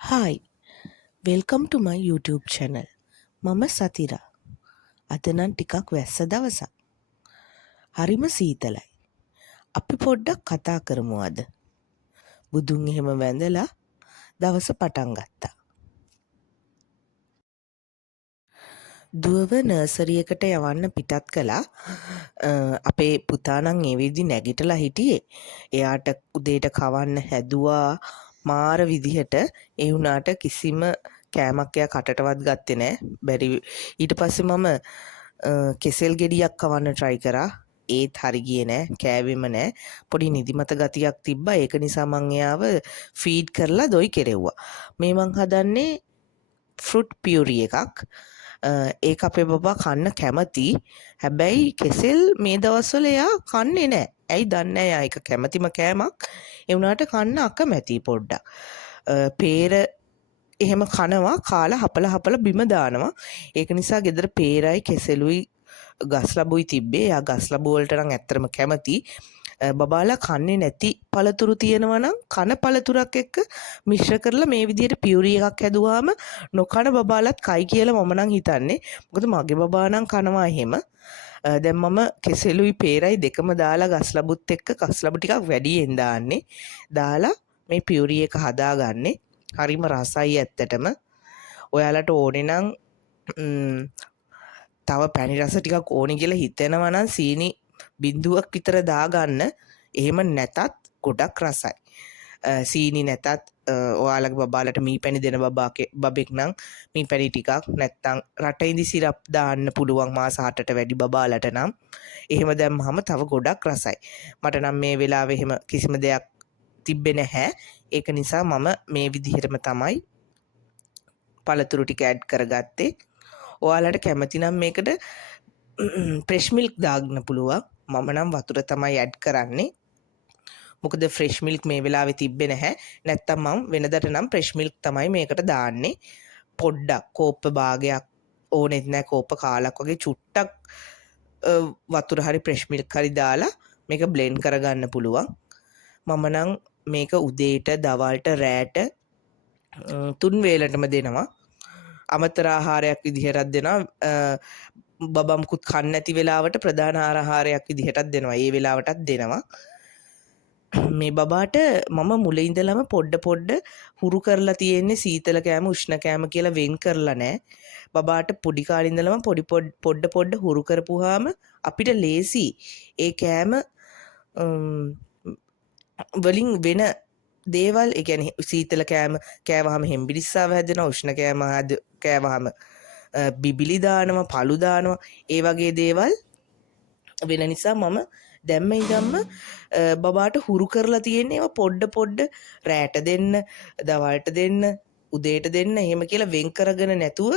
Hi, welcome to my YouTube channel. මම සතිරා. අද නම් ටිකක් වැස්ස දවසක්. හරිම සීතලයි. අපි පොඩ්ඩක් කතා කරමු අද. බුදුන් එහෙම වැඳලා දවස පටන් ගත්තා. දුවව නර්සරි එකට යවන්න පිටත් කළා. අපේ පුතා නම් ඒ වෙද්දි නැගිටලා හිටියේ. එයාට උදේට කවන්න හැදුවා මාර විදිහට. ඒ වුණාට කිසිම කෑමක් එයා කටටවත් ගත්තේ නැහැ. බැරි ඊට පස්සේ මම කෙසෙල් ගෙඩියක් කවන්න try කරා. ඒත් හරි ගියේ නෑ. කෑවෙම නෑ. පොඩි නිදිමත ගතියක් තිබ්බා. ඒක නිසා මං එයාව ෆීඩ් කරලා දොයි කෙරෙව්වා. මේ මං හදන්නේ ෆෘට් පියුරි එකක්. ඒක අපේ බබා කන්න කැමති. හැබැයි කෙසෙල් මේ දවස්වල එයා කන්නේ නෑ. ඇයි දන්නේ නෑ. එයා ඒක කැමතිම කෑමක්. ඒ වුණාට කන්න අකමැති පොඩ්ඩක්. පේර එහෙම කනවා කාලා හපලා බිම දානවා. ඒක නිසා ගෙදර පේරයි කෙසෙලුයි ගස් ලැබුයි තිබ්බේ. එයා ගස් ලැබු වලට නම් ඇත්තටම කැමති. බබාලා කන්නේ නැති පළතුරු තියෙනවා නම් කන පළතුරක් එක්ක මිශ්‍ර කරලා මේ විදිහට පියුරි එකක් හැදුවාම නොකන බබාලත් කයි කියලා මම නම් හිතන්නේ. මොකද මගේ බබා නම් කනවා එහෙම. දැන් මම කෙසෙලුයි පේරයි දෙකම දාලා ගස් ලැබුත් එක්ක ගස් ලැබු ටිකක් වැඩියෙන් දාන්නේ. දාලා මේ පියුරි එක හදාගන්නේ. හරිම රසයි ඇත්තටම. ඔයාලට ඕනේ නම් තව පැණි රස ටිකක් ඕනි කියලා හිතෙනවා නම් සීනි බිඳුවක් විතර දාගන්න. එහෙම නැතත් ගොඩක් රසයි. සීනි නැතත් ඔයාලගේ බබාලට මී පැණි දෙන බබෙක් නම් මී පැණි ටිකක් නැත්තම් රටඉඳි සිරප් දාන්න පුළුවන් මාස 8ට වැඩි බබාලට නම්. එහෙම දැම්මහම තව ගොඩක් රසයි. මට නම් මේ වෙලාවේ එහෙම කිසිම දෙයක් තිබ්බේ නැහැ. ඒක නිසා මම මේ විදිහටම තමයි පළතුරු ටික ඇඩ් කරගත්තේ. ඔයාලට කැමති නම් මේකට ෆ්‍රෙෂ් මිල්ක් දාන්න පුළුවන්. මම නම් වතුර තමයි ඇඩ් කරන්නේ. මොකද ෆ්‍රෙෂ් මිල්ක් මේ වෙලාවේ තිබ්බේ නැහැ. නැත්තම් මම වෙනදට නම් ෆ්‍රෙෂ් මිල්ක් තමයි මේකට දාන්නේ. පොඩ්ඩක් කෝප්ප භාගයක් ඕනෙත් නැහැ. කෝප්ප කාලක් වගේ චුට්ටක් වතුර හරි ෆ්‍රෙෂ් මිල්ක් හරි දාලා මේක බ්ලෙන්ඩ් කරගන්න පුළුවන්. මම නම් මේක උදේට දවල්ට රෑට 3 වේලටම දෙනවා. අමතර ආහාරයක් විදිහටත් දෙනවා. බබම්කුත් කන්න නැති වෙලාවට ප්‍රධාන ආහාරයක් විදිහටත් දෙනවා. ඒ වෙලාවටත් දෙනවා. මේ බබාට මම මුල ඉඳලම පොඩ හුරු කරලා තියෙන්නේ සීතල කෑම උෂ්ණ කෑම කියලා වෙන් කරලා නැහැ. බබාට පොඩි කාලේ ඉඳලම පොඩ හුරු කරපුවාම අපිට ලේසි ඒ කෑම වලින් වෙන දේවල් ඒ කියන්නේ සීතල කෑම කෑවහම හෙම්බිරිස්සාව හැදෙනවා. උෂ්ණ කෑම කෑවහම බිබිලි දානවා, පළු දානවා. ඒ වගේ දේවල් වෙන නිසා මම දැම්ම ඉඳන්ම බබාට හුරු කරලා තියෙන්නේ ඒවා පොඩ රැට දෙන්න, දවල්ට දෙන්න, උදේට දෙන්න එහෙම කියලා වෙන් කරගෙන නැතුව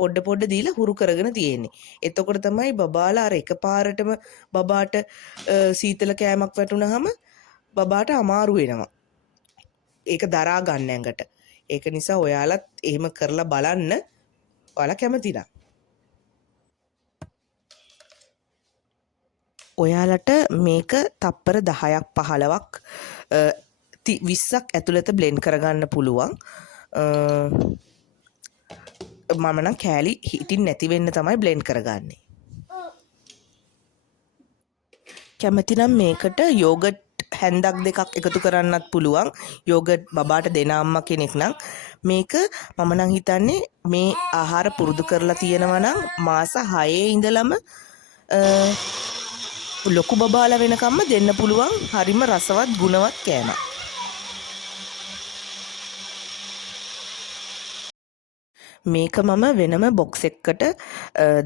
පොඩ දීලා හුරු කරගෙන තියෙන්නේ. එතකොට තමයි බබාලා අර එකපාරටම බබාට සීතල කෑමක් වැටුනහම බබාට අමාරු වෙනවා. ඒක දරා ගන්න ඇඟට. ඒක නිසා ඔයාලත් එහෙම කරලා බලන්න. ඔයාලා කැමති නම්. ඔයාලට මේක තප්පර 10ක් 15ක් 20ක් ඇතුළත බ්ලෙන්ඩ් කරගන්න පුළුවන්. මම නම් කෑලි හිටින් නැති වෙන්න තමයි බ්ලෙන්ඩ් කරගන්නේ. කැමති නම් මේකට යෝගට් හැන්දක් දෙකක් එකතු කරන්නත් පුළුවන්. යෝගට් බබාට දෙන අම්මා කෙනෙක් නම් මේක මම නම් හිතන්නේ මේ ආහාර පුරුදු කරලා තියෙනවා නම් මාස 6 ඉඳලම ලොකු බබාලා වෙනකම්ම දෙන්න පුළුවන්. හරිම රසවත් ගුණවත් කෑමක්. මේක මම වෙනම බොක්ස් එකකට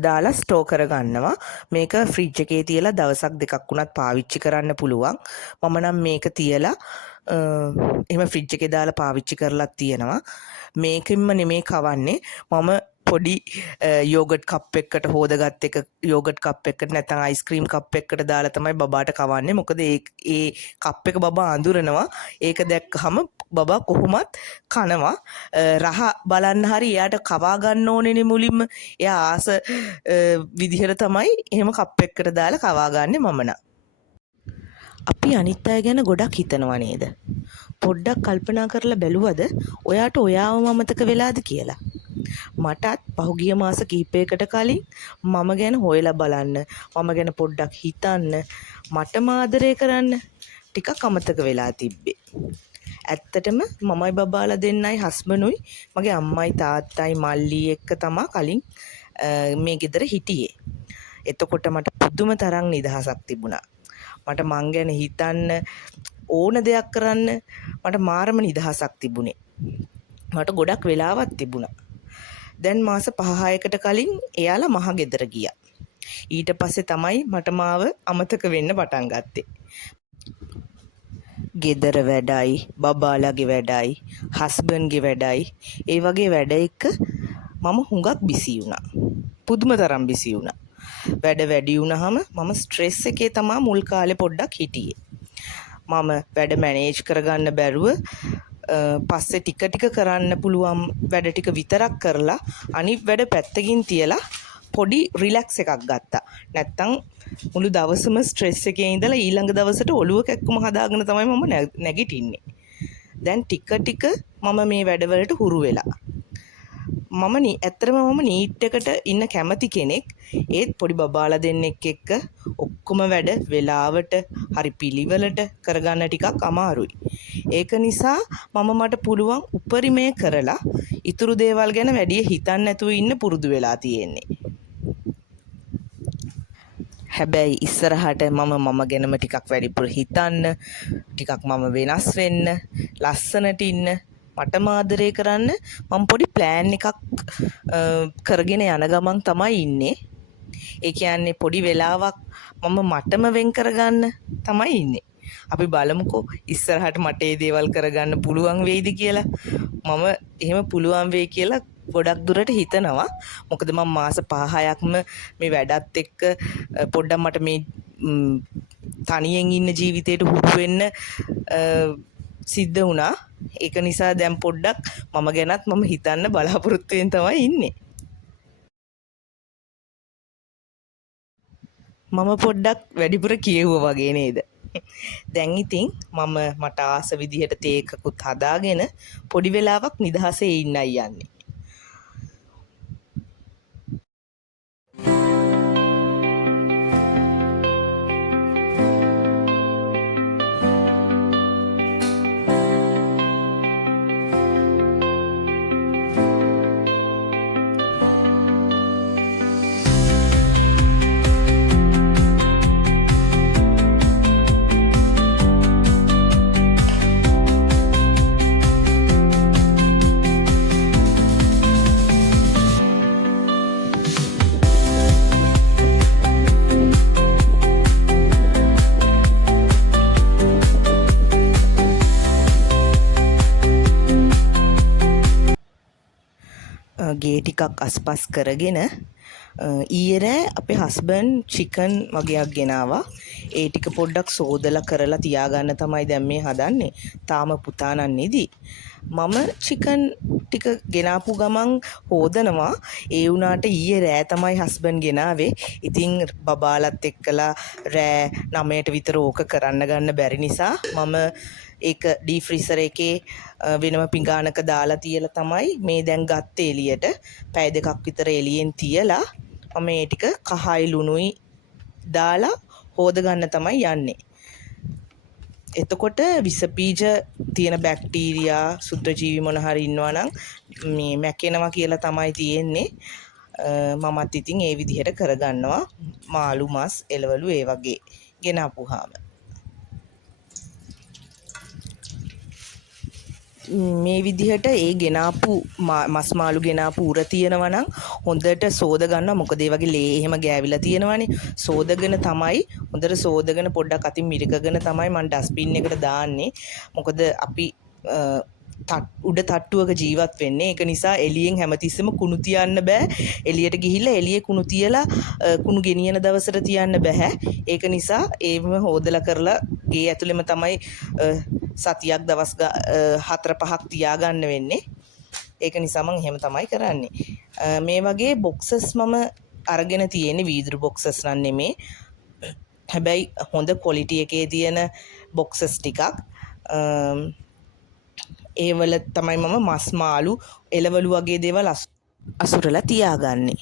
දාලා ස්ටෝ කරගන්නවා. මේක ෆ්‍රිජ් එකේ තියලා දවසක් දෙකක් වුණත් පාවිච්චි කරන්න පුළුවන්. මම නම් මේක තියලා එහෙම ෆ්‍රිජ් එකේ දාලා පාවිච්චි කරලත් තියෙනවා. මේකෙන්ම නෙමේ කවන්නේ. මම පොඩි යෝගට් කප් එකකට හොදගත් එක යෝගට් කප් එකකට නැත්නම් අයිස්ක්‍රීම් කප් එකකට දාලා තමයි බබාට කවන්නේ. මොකද ඒ කප් එක බබා අඳුරනවා. ඒක දැක්කහම බබා කොහොමත් කනවා. රහ බලන්න හරි එයාට කවා ගන්න ඕනේනේ මුලින්ම. එයා ආස විදිහට තමයි එහෙම කප් එකකට දාලා කවා ගන්නෙ මම නම්. අපි අනිත් අය ගැන ගොඩක් හිතනවා නේද? පොඩ්ඩක් කල්පනා කරලා බැලුවද ඔයාට ඔයාවම අමතක වෙලාද කියලා? මටත් පහුගිය මාස කිහිපයකට කලින් මම ගැන හොයලා බලන්න, මම ගැන පොඩ්ඩක් හිතන්න, මටම ආදරය කරන්න ටිකක් අමතක වෙලා තිබ්බේ. ඇත්තටම මමයි බබාලා දෙන්නයි හස්බන්ඩුයි මගේ අම්මයි තාත්තයි මල්ලි එක්ක තමයි කලින් මේ ගෙදර හිටියේ. එතකොට මට පුදුම තරම් නිදහසක් තිබුණා. මට මං ගැන හිතන්න ඕන දෙයක් කරන්න මට මාරම නිදහසක් තිබුණේ. මට ගොඩක් වෙලාවක් තිබුණා. දැන් මාස 5-6කට කලින් එයාලා මහ ගෙදර ගියා. ඊට පස්සේ තමයි මට මාව අමතක වෙන්න පටන් ගත්තේ. ගෙදර වැඩයි, බබාලාගේ වැඩයි, හස්බන්ඩ්ගේ වැඩයි, ඒ වගේ වැඩ එක්ක මම හුඟක් බිසි වුණා. පුදුම තරම් බිසි වුණා. වැඩ වැඩි වුණාම මම ස්ට්‍රෙස් එකේ තමයි මුල් කාලේ පොඩ්ඩක් හිටියේ. මම වැඩ මැනේජ් කරගන්න බැරුව පස්සේ ටික ටික කරන්න පුළුවන් වැඩ ටික විතරක් කරලා අනිත් වැඩ පැත්තකින් තියලා පොඩි රිලැක්ස් එකක් ගත්තා. නැත්තම් මුළු දවසම ස්ට්‍රෙස් එකේ ඉඳලා ඊළඟ දවසට ඔළුව කැක්කුම හදාගෙන තමයි මම නැගිටින්නේ. දැන් ටික ටික මම මේ වැඩවලට හුරු වෙලා. ඇත්තටම මම නීට් එකට ඉන්න කැමති කෙනෙක්. ඒත් පොඩි බබාලා දෙන්නෙක් එක්ක ඔක්කොම වැඩ වෙලාවට හරි පිළිවෙලට කරගන්න ටිකක් අමාරුයි. ඒක නිසා මට පුළුවන් උපරිමය කරලා ඉතුරු දේවල් ගැන වැඩි හිතන්න නැතුව ඉන්න පුරුදු වෙලා තියෙන්නේ. හැබැයි ඉස්සරහට මම ගැනම ටිකක් වැඩිපුර හිතන්න, ටිකක් මම වෙනස් වෙන්න, ලස්සනට ඉන්න, මටම ආදරය කරන්න මම පොඩි ප්ලෑන් එකක් කරගෙන යන ගමන් තමයි ඉන්නේ. ඒ කියන්නේ පොඩි වෙලාවක් මම මටම වෙන් කරගන්න තමයි ඉන්නේ. අපි බලමුකෝ ඉස්සරහට මට මේ දේවල් කරගන්න පුළුවන් වෙයිද කියලා. මම එහෙම පුළුවන් වෙයි කියලා ගොඩක් දුරට හිතනවා. මොකද මම මාස 5-6ක්ම මේ වැඩත් එක්ක පොඩ්ඩක් මට මේ තනියෙන් ඉන්න ජීවිතේට හුරු වෙන්න සිද්ධ වුණා. ඒක නිසා දැන් පොඩ්ඩක් මම ගැනත් මම හිතන්න බලාපොරොත්තු වෙන තමයි ඉන්නේ. මම පොඩ්ඩක් වැඩිපුර කියෙව්වා වගේ නේද? දැන් ඉතින් මට ආස විදිහට තේ එකකුත් හදාගෙන පොඩි වෙලාවක් නිදහසේ ඉන්නයි යන්නේ. ගේ ටිකක් අස්පස් කරගෙන ඊයේ රෑ අපේ හස්බන්ඩ් චිකන් වගේක් ගෙනාවා. ඒ ටික පොඩ්ඩක් සෝදලා කරලා තියාගන්න තමයි දැන් මේ හදන්නේ. තාම පුතා නම් නිදි. මම චිකන් ටික ගෙනාපු ගමන් හොදනවා. ඒ වුණාට ඊයේ රෑ තමයි හස්බන්ඩ් ගෙනාවේ. ඉතින් බබාලත් එක්කලා රෑ 9ට විතර ඕක කරන්න ගන්න බැරි නිසා මම ඒක ඩී ෆ්‍රීසර් එකේ වෙනම පිඟානක දාලා තියලා තමයි මේ දැන් ගත්තේ එළියට. පැය 2ක් විතර එළියෙන් තියලා මම මේ ටික කහයි ලුණුයි දාලා හොද ගන්න තමයි යන්නේ. එතකොට විස බීජ තියෙන බැක්ටීරියා සුද්ධජීවි මොන හරි ඉන්නවා නම් මේ මැකෙනවා කියලා තමයි තියෙන්නේ. මමත් ඉතින් ඒ විදිහට කරගන්නවා. මාළු මස් එළවලු ඒ වගේ ගෙනාපුවාම මේ විදිහට ඒ ගෙනාපු මස් මාළු ගෙනාපු උර තියෙනවා නම් හොඳට සෝද ගන්නවා. මොකද ඒ වගේ ලේ එහෙම ගෑවිලා තියෙනවානේ. සෝදගෙන තමයි හොඳට සෝදගෙන පොඩ්ඩක් අතින් මිරිකගෙන තමයි මම ඩස්බින් එකට දාන්නේ. මොකද අපි උඩ තට්ටුවක ජීවත් වෙන්නේ. ඒක නිසා එළියෙන් හැමතිස්සෙම කුණු තියන්න බෑ. එළියට ගිහිල්ලා එළියේ කුණු තියලා කුණු ගෙනියන දවසට තියන්න බෑ. ඒක නිසා ඒම හොදලා කරලා ගේ ඇතුළෙම තමයි සතියක් දවස් 4-5ක් තියාගන්න වෙන්නේ. ඒක නිසා මම එහෙම තමයි කරන්නේ. මේ වගේ බොක්සස් මම අරගෙන තියෙන්නේ වීදුරු බොක්සස් නම් නෙමේ. හැබැයි හොඳ කොලිටි එකේ තියෙන බොක්සස් ටිකක් ඒවල තමයි මම මස් මාළු එළවලු වගේ දේවල් අසුරලා තියාගන්නේ.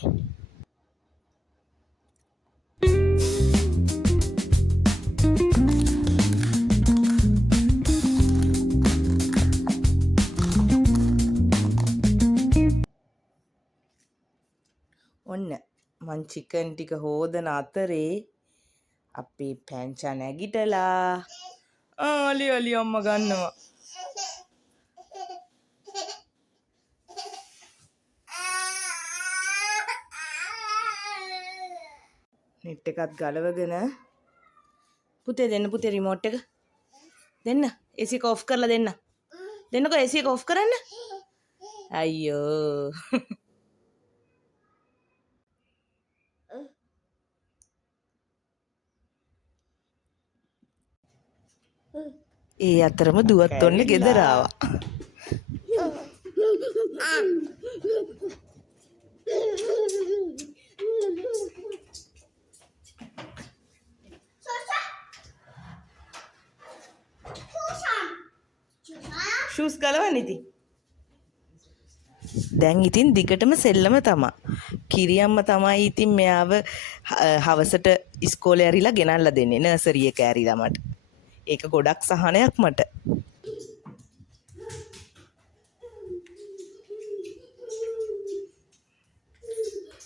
ඔන්න මං චිකන් ටික හෝදන අතරේ අපේ පැංචා නැගිටලා අලි අම්මා ගන්නවා. නෙට් එකත් ගලවගෙන පුතේ දෙන්න පුතේ රිමෝට් එක දෙන්න AC එක ඔෆ් කරලා දෙන්නකෝ AC එක ඔෆ් කරන්න. අයියෝ ඒ අතරම දුවත් ඔන්න ගෙදර ආවා. ෂූස් ගලවන්න ඉතින්. දැන් ඉතින් දිගටම සෙල්ලම තමා. කිරියම්ම තමයි ඉතින් මෙයාව හවසට ඉස්කෝලේ ඇරිලා ගෙනල්ලා දෙන්නේ නර්සරි එක ඇරිලා මට. ඒක ගොඩක් සහනයක් මට.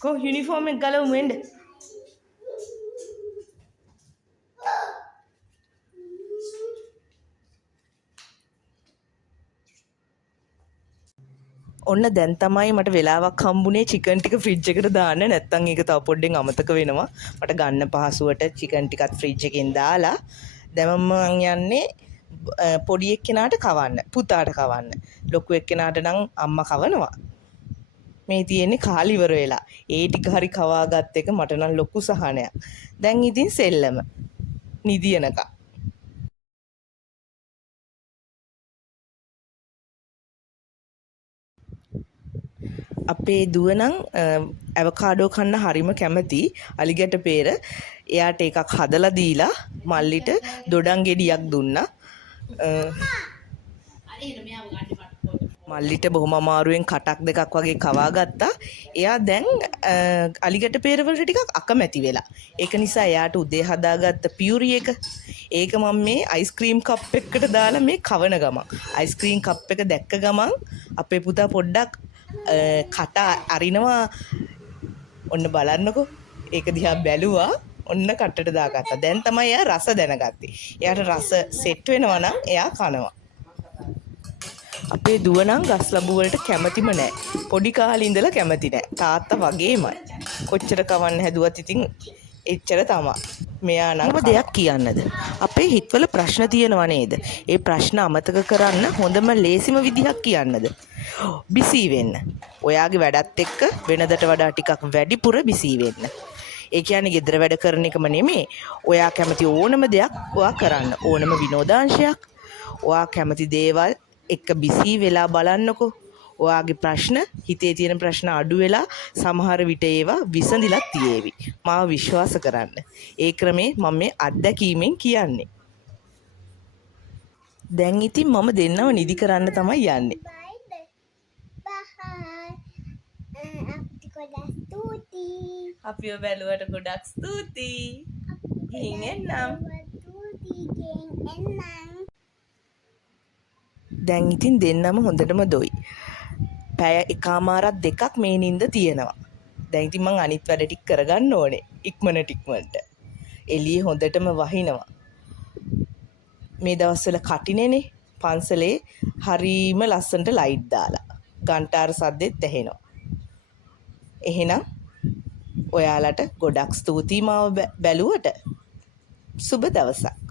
කො යුනිෆෝම් එක ගලවමු එන්න. ඔන්න දැන් තමයි මට වෙලාවක් හම්බුනේ චිකන් ටික ෆ්‍රිජ් එකට දාන්න. නැත්තම් ඒක තව පොඩ්ඩෙන් අමතක වෙනවා. මට ගන්න පහසුවට චිකන් ටිකත් ෆ්‍රිජ් එකෙන් දාලා දැන් මම යන්නේ පොඩි එක්කෙනාට කවන්න, පුතාට කවන්න. ලොකු එක්කෙනාට නම් අම්මා කවනවා. මේ තියෙන්නේ කාලි ඉවර වෙලා. ඒ ටික හරි කවාගත් එක මට නම් ලොකු සහනයක්. දැන් ඉතින් සෙල්ලම නිදියනකම්. අපේ දුව නම් ඇවකාඩෝ කන්න හරිම කැමති. අලිගැට පෙර එයාට එකක් හදලා දීලා මල්ලිට දොඩම් ගෙඩියක් දුන්නා. මල්ලිට බොහොම අමාරුවෙන් කටක් දෙකක් වගේ කවා ගත්තා. එයා දැන් අලිගැට පෙරවලට ටිකක් අකමැති වෙලා. ඒක නිසා එයාට උදේ හදාගත්ත පියුරි එක ඒක මම මේ අයිස්ක්‍රීම් කප් එකකට දාලා මේ කවන ගමන් අයිස්ක්‍රීම් කප් එක දැක්ක ගමන් අපේ පුතා පොඩ්ඩක් කට අරිනවා. ඔන්න බලන්නකෝ. ඒක දිහා බැලුවා. ඔන්න කටට දාගත්තා. දැන් තමයි එයා රස දැනගත්තේ. එයාට රස සෙට් වෙනවා නම් එයා කනවා. අපේ දුව නම් ගස් ලැබු වලට කැමතිම නැහැ. පොඩි කාලේ ඉඳලා කැමති නැහැ. තාත්තා වගේමයි. කොච්චර කවන්න හැදුවත් ඉතින් එච්චර තමයි. මෙයා නම් දෙයක් කියන්නද? අපේ හිතවල ප්‍රශ්න තියෙනවා නේද? ඒ ප්‍රශ්න අමතක කරන්න හොඳම ලේසිම විදිහක් කියන්නද? බිසී වෙන්න. ඔයාගේ වැඩත් එක්ක වෙනදට වඩා ටිකක් වැඩිපුර බිසී වෙන්න. ඒ කියන්නේ ගෙදර වැඩ කරන එකම නෙමෙයි. ඔයා කැමති ඕනම දෙයක් ඔයා කරන්න. ඕනම විනෝදාංශයක්. ඔයා කැමති දේවල් එක්ක බිසී වෙලා බලන්නකෝ. ඔයාගේ ප්‍රශ්න හිතේ තියෙන ප්‍රශ්න අඩු වෙලා සමහර විට ඒවා විසඳිලා තියේවි. මාව විශ්වාස කරන්න. ඒ ක්‍රමේ මම මේ අත්දැකීමෙන් කියන්නේ. දැන් ඉතින් මම දෙන්නව නිදි කරන්න තමයි යන්නේ. අපිව බැලුවට ගොඩක් ස්තුතියි. ගිහින් එන්නම්. දැන් ඉතින් දෙන්නම හොඳටම දොයි. පැය එකමාරක් දෙකක් මේ නිින්ද තියෙනවා. දැන් ඉතින් මං අනිත් වැඩ ටික කරගන්න ඕනේ. ඉක්මනට. එළියේ හොඳටම වහිනවා. මේ දවස්වල කටිනේනේ. පන්සලේ හරීම ලස්සනට ලයිට් දාලා. ගන්ටාර සද්දෙත් ඇහෙනවා. එහෙනම් ඔයාලට ගොඩක් ස්තුතියි මාව බැලුවට. සුබ දවසක්.